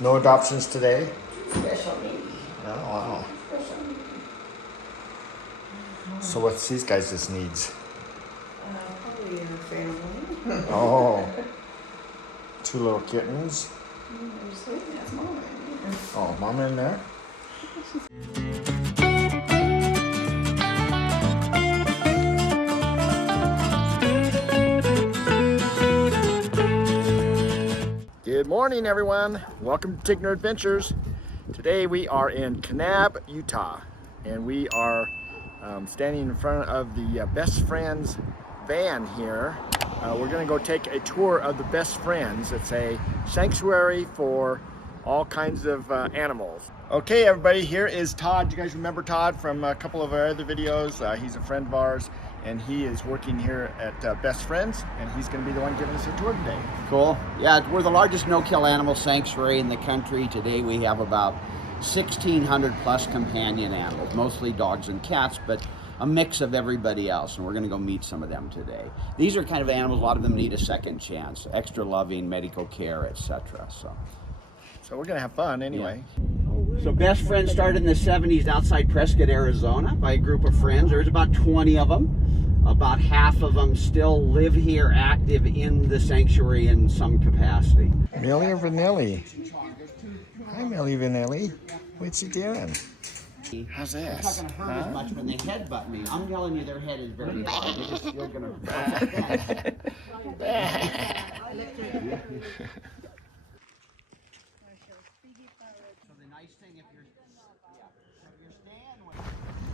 No adoptions today? Special needs. Oh, wow. Special needs. So what's these guys' needs? Probably a family. Oh, 2 little kittens. That's mom. Oh, mom in there? Good morning, everyone. Welcome to Tigner Adventures. Today we are in Kanab, Utah, and we are standing in front of the Best Friends van here. We're going to go take a tour of the Best Friends. It's a sanctuary for all kinds of animals. Okay, everybody, here is Todd. You guys remember Todd from a couple of our other videos? He's a friend of ours, and he is working here at Best Friends, and he's going to be the one giving us a tour today. Cool. Yeah, we're the largest no-kill animal sanctuary in the country. Today we have about 1,600 plus companion animals, mostly dogs and cats, but a mix of everybody else, and we're going to go meet some of them today. These are kind of animals, a lot of them need a second chance, extra loving, medical care, etc. So we're going to have fun anyway. Yeah. So Best Friends started in the 70s outside Prescott, Arizona by a group of friends. There's about 20 of them. About half of them still live here active in the sanctuary in some capacity. Millie or Vanilli? Hi, Millie Vanilli. What's he doing? How's It's this? not going to hurt as much when they headbutt me. I'm telling you, their head is very hard. They're just still going to.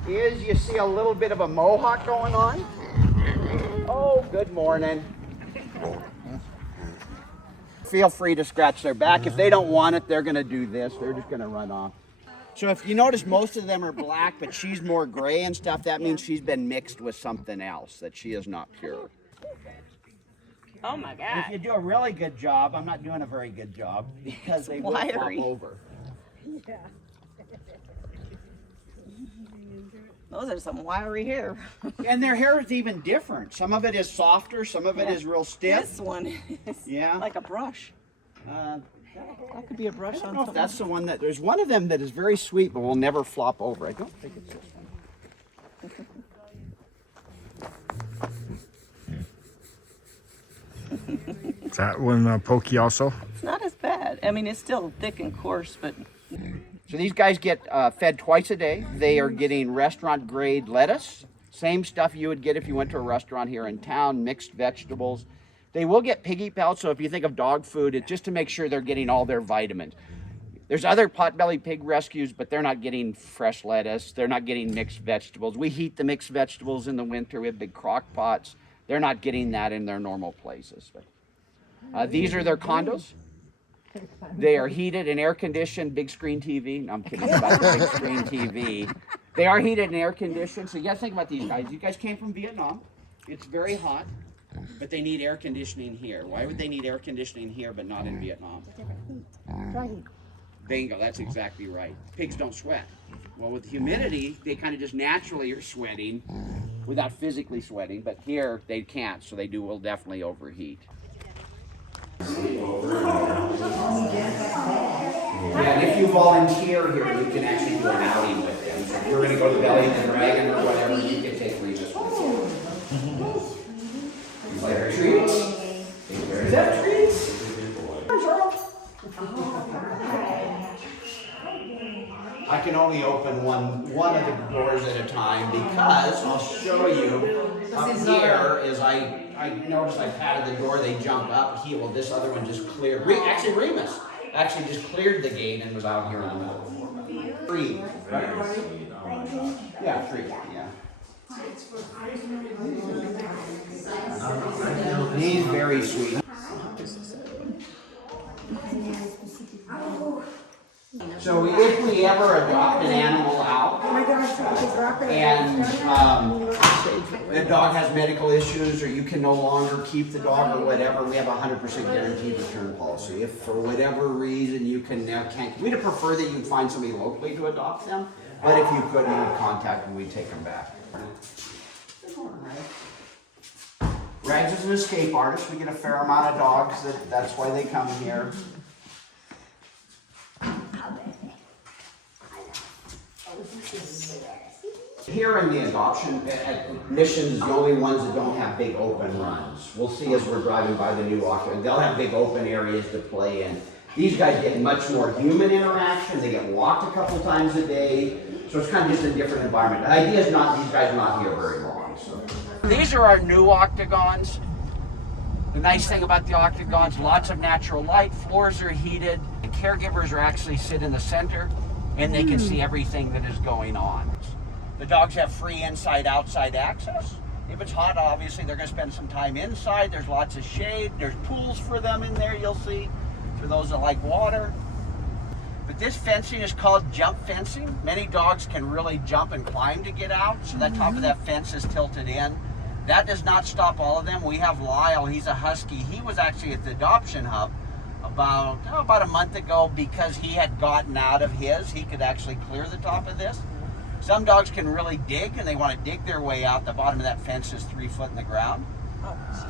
Is you see a little bit of a mohawk going on. Oh, good morning. Feel free to scratch their back. If they don't want it, they're going to do this. They're just going to run off. So if you notice, most of them are black, but she's more gray and stuff. That means she's been mixed with something else, that she is not pure. Oh my God. If you do a really good job, I'm not doing a very good job because they will flop over. Yeah. Those are some wiry hair. And their hair is even different. Some of it is softer, some of it is real stiff. This one is like a brush. That could be a brush on I don't know if that's the one that, there's one of them that is very sweet but will never flop over. I don't think it's this one. Is that one pokey also? It's not as bad. I mean, it's still thick and coarse, but... So these guys get fed twice a day. They are getting restaurant grade lettuce. Same stuff you would get if you went to a restaurant here in town, mixed vegetables. They will get piggy pelts, so if you think of dog food, it's just to make sure they're getting all their vitamins. There's other potbelly pig rescues, but they're not getting fresh lettuce. They're not getting mixed vegetables. We heat the mixed vegetables in the winter. We have big crock pots. They're not getting that in their normal places. But, these are their condos. They are heated and air conditioned, big screen TV. No, I'm kidding about the big screen TV. They are heated and air conditioned. So you gotta think about these guys. You guys came from Vietnam. It's very hot, but they need air conditioning here. Why would they need air conditioning here but not in Vietnam? Bingo, that's exactly right. Pigs don't sweat. Well, with humidity, they kind of just naturally are sweating without physically sweating, but here they can't, so they will definitely overheat. Yeah, and if you volunteer here, you can actually do an outing with them. So if you're going to go to the Belly of the Dragon or whatever, you can take Regis with you. Is there treats? Is that treats? I can only open one of the doors at a time because I'll show you up here as I notice I patted the door, they jump up. This other one just cleared. Actually, Remus actually just cleared the gate and was out here in the middle. Free, right? Yeah, free, yeah. He's very sweet. So if we ever adopt an animal out and the dog has medical issues or you can no longer keep the dog or whatever, we have a 100% guaranteed return policy. If for whatever reason you can't, we'd prefer that you'd find somebody locally to adopt them, but if you couldn't, you'd contact them, we'd take them back. Rags is an escape artist. We get a fair amount of dogs, that's why they come here. Here in the adoption missions, the only ones that don't have big open runs. We'll see as we're driving by the new Octagon. They'll have big open areas to play in. These guys get much more human interaction. They get walked a couple times a day. So it's kind of just a different environment. The idea is not, these guys are not here very long. So. These are our new Octagons. The nice thing about the Octagons, lots of natural light, floors are heated. The caregivers are actually sit in the center and they can see everything that is going on. The dogs have free inside-outside access. If it's hot, obviously, they're going to spend some time inside. There's lots of shade. There's pools for them in there, you'll see, for those that like water. But this fencing is called jump fencing. Many dogs can really jump and climb to get out, so that top of that fence is tilted in. That does not stop all of them. We have Lyle, he's a husky. He was actually at the adoption hub about a month ago because he had gotten out of his. He could actually clear the top of this. Some dogs can really dig and they want to dig their way out. The bottom of that fence is 3 foot in the ground.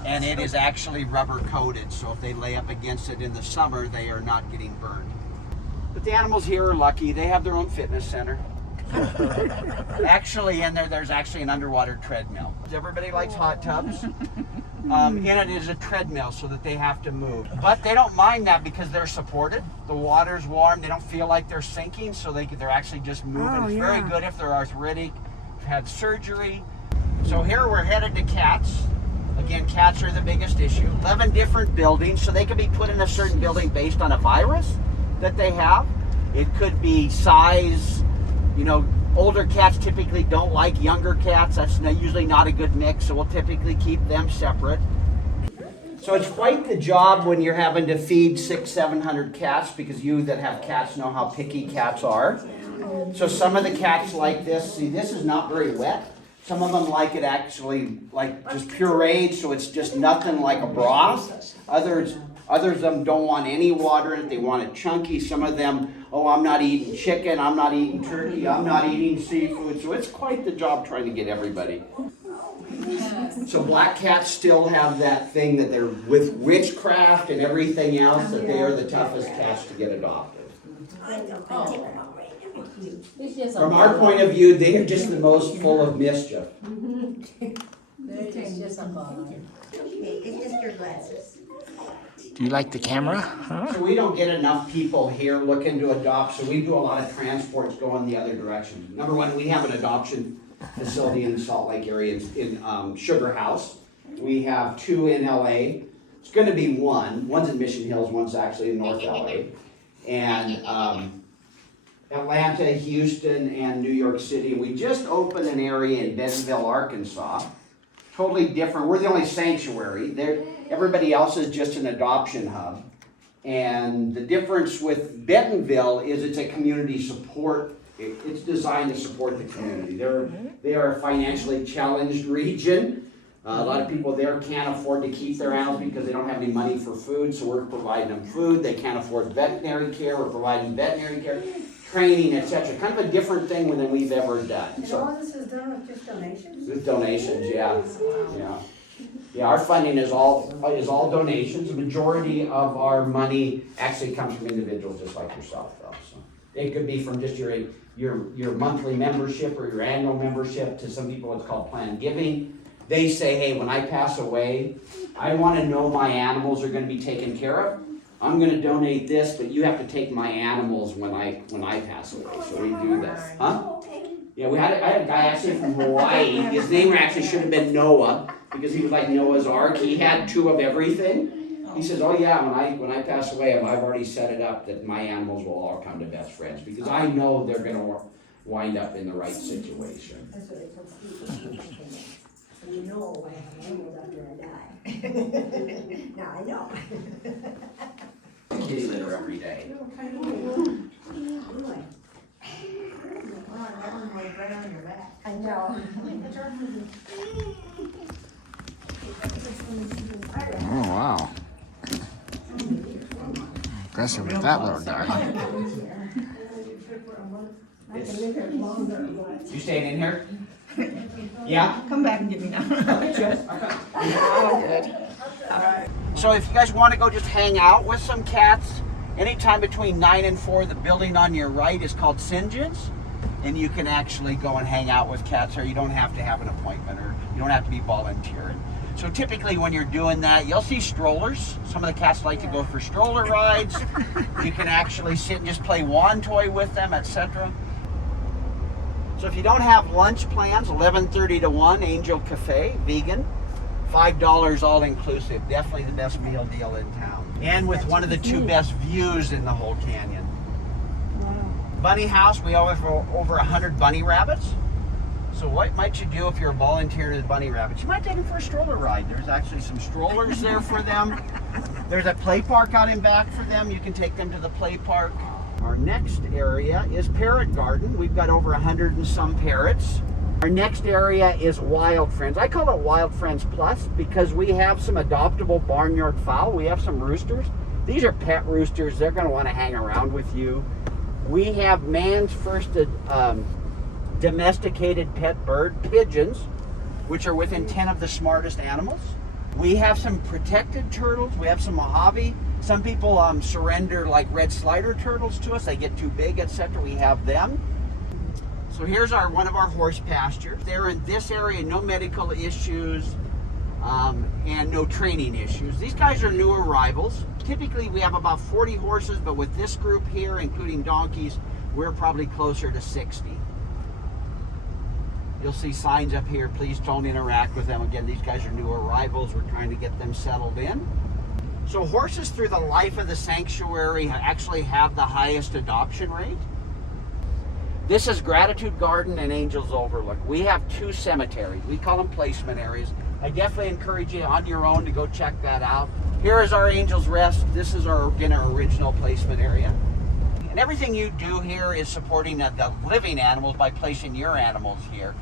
And it is actually rubber coated, so if they lay up against it in the summer, they are not getting burned. But the animals here are lucky. They have their own fitness center. Actually in there, there's actually an underwater treadmill. Everybody likes hot tubs. In it is a treadmill so that they have to move. But they don't mind that because they're supported. The water's warm. They don't feel like they're sinking, so they're actually just moving. It's very good if they're arthritic, had surgery. So here we're headed to cats. Again, cats are the biggest issue. 11 different buildings, so they could be put in a certain building based on a virus that they have. It could be size. You know, older cats typically don't like younger cats. That's usually not a good mix, so we'll typically keep them separate. So it's quite the job when you're having to feed 600-700 cats, because you that have cats know how picky cats are. So some of the cats like this. See, this is not very wet. Some of them like it actually like just pureed, so it's just nothing like a broth. Others of them don't want any water in it. They want it chunky. Some of them, oh, I'm not eating chicken, I'm not eating turkey, I'm not eating seafood. So it's quite the job trying to get everybody. So black cats still have that thing that they're with witchcraft and everything else, that they are the toughest cats to get adopted. From our point of view, they are just the most full of mischief. It's just your glasses. Do you like the camera? Huh? So we don't get enough people here looking to adopt, so we do a lot of transports going the other direction. Number one, we have an adoption facility in the Salt Lake area in Sugar House. We have 2 in LA. It's going to be one. One's in Mission Hills, one's actually in North LA. And Atlanta, Houston, and New York City. We just opened an area in Bentonville, Arkansas. Totally different. We're the only sanctuary. Everybody else is just an adoption hub. And the difference with Bentonville is it's a community support. It's designed to support the community. They are a financially challenged region. A lot of people there can't afford to keep their animals because they don't have any money for food, so we're providing them food. They can't afford veterinary care. We're providing veterinary care, training, etc. Kind of a different thing than we've ever done. And all this is done with just donations? With donations, yeah. Yeah, our funding is all donations. The majority of our money actually comes from individuals just like yourself, though. So it could be from just your monthly membership or your annual membership. To some people, it's called planned giving. They say, hey, when I pass away, I want to know my animals are going to be taken care of. I'm going to donate this, but you have to take my animals when I pass away. So we do this, huh? Yeah, I had a guy actually from Hawaii. His name actually should have been Noah, because he was like Noah's Ark. He had 2 of everything. He says, oh yeah, when I pass away, I've already set it up that my animals will all come to best friends, because I know they're going to wind up in the right situation. That's what it took. So you know when animals after I die. Now I know. Kitty litter every day. I know. Oh, wow. Aggressive with that little dog. You staying in here? Yeah? Come back and get me now. So if you guys want to go just hang out with some cats, Anytime between 9 and 4, the building on your right is called St. John's, and you can actually go and hang out with cats there. You don't have to have an appointment, or you don't have to be volunteering. So typically when you're doing that, you'll see strollers. Some of the cats like to go for stroller rides. You can actually sit and just play wand toy with them, etc. So if you don't have lunch plans, 11:30 to 1, Angel Cafe, vegan, $5 all inclusive. Definitely the best meal deal in town. And with one of the 2 best views in the whole canyon. Bunny house, we have over 100 bunny rabbits. So what might you do if you're a volunteer to the bunny rabbits? You might take them for a stroller ride. There's actually some strollers there for them. There's a play park out in back for them. You can take them to the play park. Our next area is Parrot Garden. We've got over 100 and some parrots. Our next area is Wild Friends. I call it Wild Friends Plus because we have some adoptable barnyard fowl. We have some roosters. These are pet roosters. They're going to want to hang around with you. We have man's first domesticated pet bird, pigeons, which are within 10 of the smartest animals. We have some protected turtles. We have some Mojave. Some people surrender like red slider turtles to us. They get too big, etc. We have them. So here's one of our horse pastures. They're in this area, no medical issues and no training issues. These guys are new arrivals. Typically we have about 40 horses, but with this group here, including donkeys, we're probably closer to 60. You'll see signs up here, please don't interact with them. Again, these guys are new arrivals. We're trying to get them settled in. So horses through the life of the sanctuary actually have the highest adoption rate. This is Gratitude Garden and Angels Overlook. We have 2 cemeteries. We call them placement areas. I definitely encourage you on your own to go check that out. Here is our Angels Rest. This is our original placement area. And everything you do here is supporting the living animals by placing your animals here.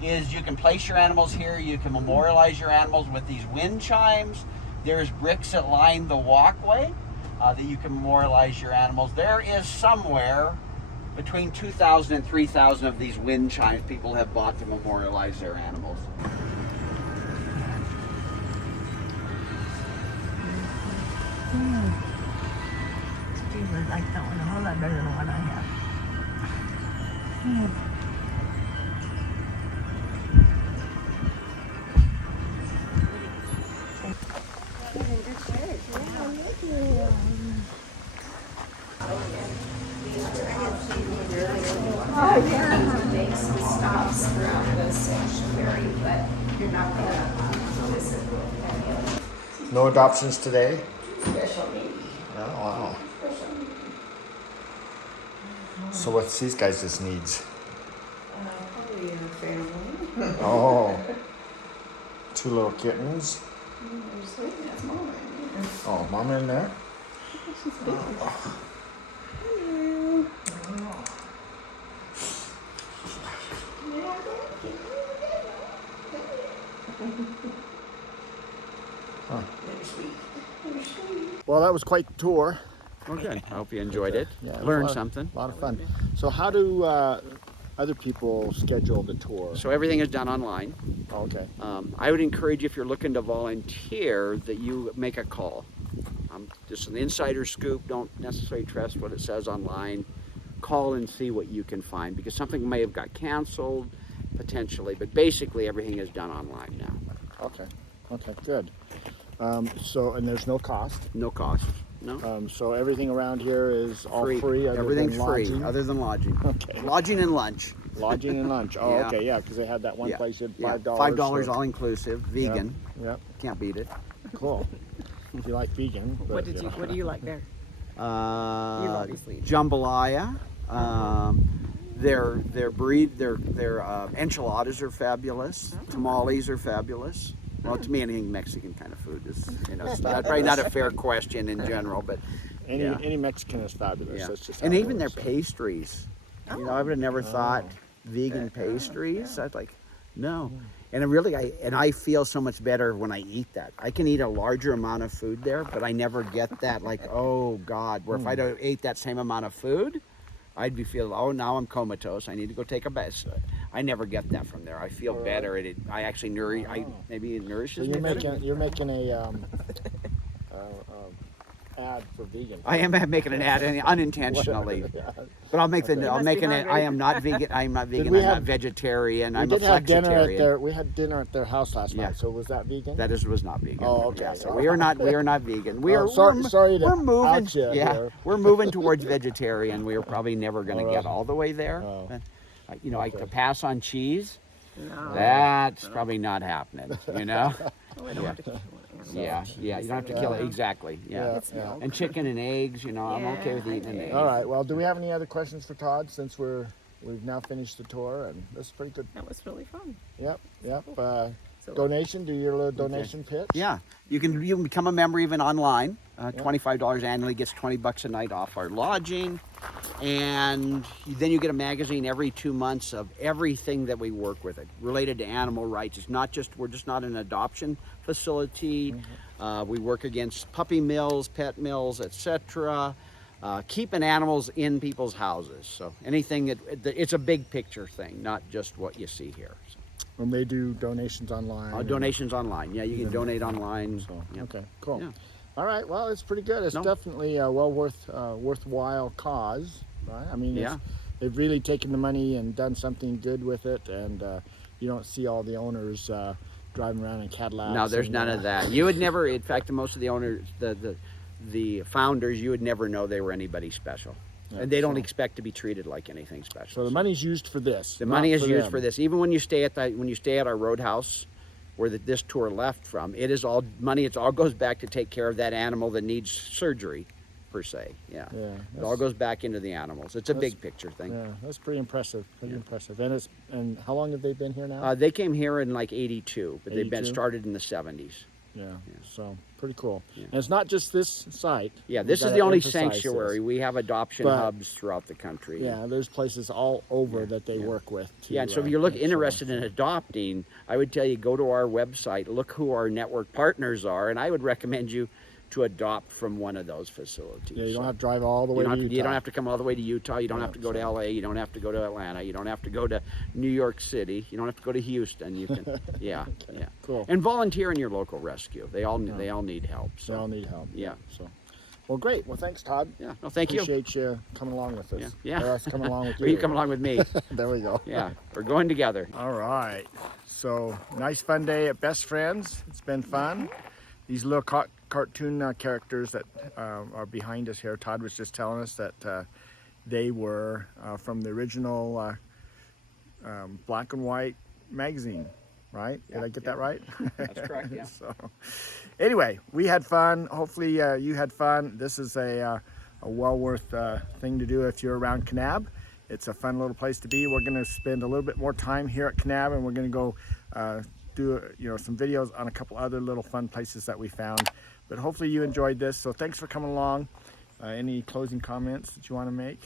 You can place your animals here, you can memorialize your animals with these wind chimes. There's bricks that line the walkway that you can memorialize your animals. There is somewhere between 2,000 and 3,000 of these wind chimes people have bought to memorialize their animals. I like that one a whole lot better than the one I have. Makes and stops around the sanctuary, but you're not gonna visit any of No adoptions today? special needs. Oh, wow. Special needs. So what's these guys' needs? Probably a family. Oh, 2 little kittens. That's mom. Oh, mom in there? Huh. Well, that was quite the tour. Well, good. I hope you enjoyed it. Yeah, it was Learned a lot- something. A lot of fun. So how do other people schedule the tour? So everything is done online. Oh, okay. I would encourage you, if you're looking to volunteer, that you make a call. Just an insider scoop. Don't necessarily trust what it says online. Call and see what you can find, because something may have got canceled potentially, but basically everything is done online now. Okay. Okay, good. And there's no cost. No cost. No. So everything around here is all free. Other Everything's than free, lodging? other than lodging. Okay. Lodging and lunch. Lodging and lunch. Oh, Yeah. okay, yeah, because they had that one place at $5. $5 so- all inclusive, vegan. Yep. Can't beat it. Cool. If you like vegan. But, What do you like there? obviously- Jambalaya. Their enchiladas are fabulous. Tamales are fabulous. Well, to me, anything Mexican kind of food is, it's probably not a fair question in general, but any Mexican is fabulous. yeah. That's just And how it even their is, so. pastries. I would have never thought vegan pastries. I'd like, no. And I feel so much better when I eat that. I can eat a larger amount of food there, but I never get that like, oh God, where if I'd have ate that same amount of food, I'd be feeling, oh, now I'm comatose. I need to go take a bath. I never get that from there. I feel better. I actually maybe it So nourishes me better. you're making a ad for vegan. I am making an ad unintentionally, but I'll make the. Okay. I'll make an. I am not vegan. I am not vegan. I'm not vegetarian. I'm a flexitarian. We had dinner at their house last night. So was that vegan? That was not vegan. Oh, okay. Yeah, so we are not vegan. We are. Sorry we're moving. here. We're moving towards vegetarian. We are probably never going to get all the way there. You know, to pass on cheese. No. That's probably not happening. You know. We don't have to kill an animal. Yeah. You don't have to kill it exactly. Yeah. It's milk. And chicken and eggs. You know, I'm okay with Yeah, eating an egg. All right. Well, do we have any other questions for Todd since we've now finished the tour and this is pretty good. That was really fun. Yep. So, Donation. Do your little donation pitch. Yeah, you can become a member even online. $25 annually gets $20 a night off our lodging, and then you get a magazine every 2 months of everything that we work with it related to animal rights. It's not just we're just not an adoption facility. We work against puppy mills, pet mills, etc. Keeping animals in people's houses. So anything that it's a big picture thing, not just what you see here. So. When they do donations online. Donations online. Yeah, you can donate online. So, yeah. Okay, cool. Yeah. All right, well, it's pretty good. It's definitely a worthwhile cause, right? I mean, they've really taken the money and done something good with it, and you don't see all the owners driving around in Cadillacs. No, there's none of that. You would never, in fact, most of the owners, the founders, you would never know they were anybody special. Yeah, and they don't expect to be treated like anything special. So the money's used for this. The money is used for this. Even when you stay at our roadhouse, where this tour left from, it is all money. It all goes back to take care of that animal that needs surgery, per se. Yeah. It all goes back into the animals. It's a big picture thing. Yeah, that's pretty impressive. Pretty impressive. And how long have they been here now? They came here in like '82, but they've been 82? started in the '70s. Yeah. So pretty cool. Yeah. And it's not just this site. Yeah, this is the only sanctuary. We have adoption hubs throughout the country. Yeah, there's places all over that they work with. Yeah, and so if you're interested in adopting, I would tell you go to our website, look who our network partners are, and I would recommend you to adopt from one of those facilities. Yeah, you don't have to drive all the way to Utah. You don't have to come all the way to Utah. You don't have to go to LA. You don't have to go to Atlanta. You don't have to go to New York City. You don't have to go to Houston. You can, Cool. And volunteer in your local rescue. They all need help. So. They all need help. Yeah. So, well, great. Well, thanks, Todd. Yeah. No, thank you. Appreciate you coming along with us. Yeah. Or us coming along with you. Or you come along with me. There we go. Yeah. We're going together. All right. So nice fun day at Best Friends. It's been fun. These little cartoon characters that are behind us here. Todd was just telling us that they were from the original black and white magazine, right? Did I get that right? That's correct, yeah. So, anyway, we had fun. Hopefully you had fun. This is a well worth thing to do if you're around Kanab. It's a fun little place to be. We're going to spend a little bit more time here at Kanab, and we're going to go do some videos on a couple other little fun places that we found. But hopefully you enjoyed this. So thanks for coming along. Any closing comments that you want to make?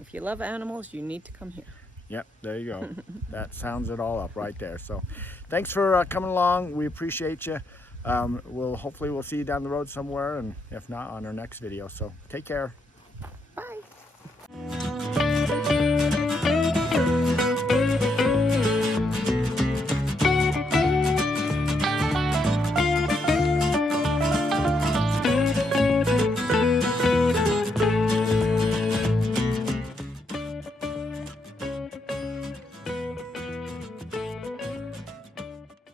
if you love animals, you need to come here. Yep, there you go. That sounds it all up right there. So thanks for coming along. We appreciate you. Hopefully we'll see you down the road somewhere, and if not, on our next video. So take care.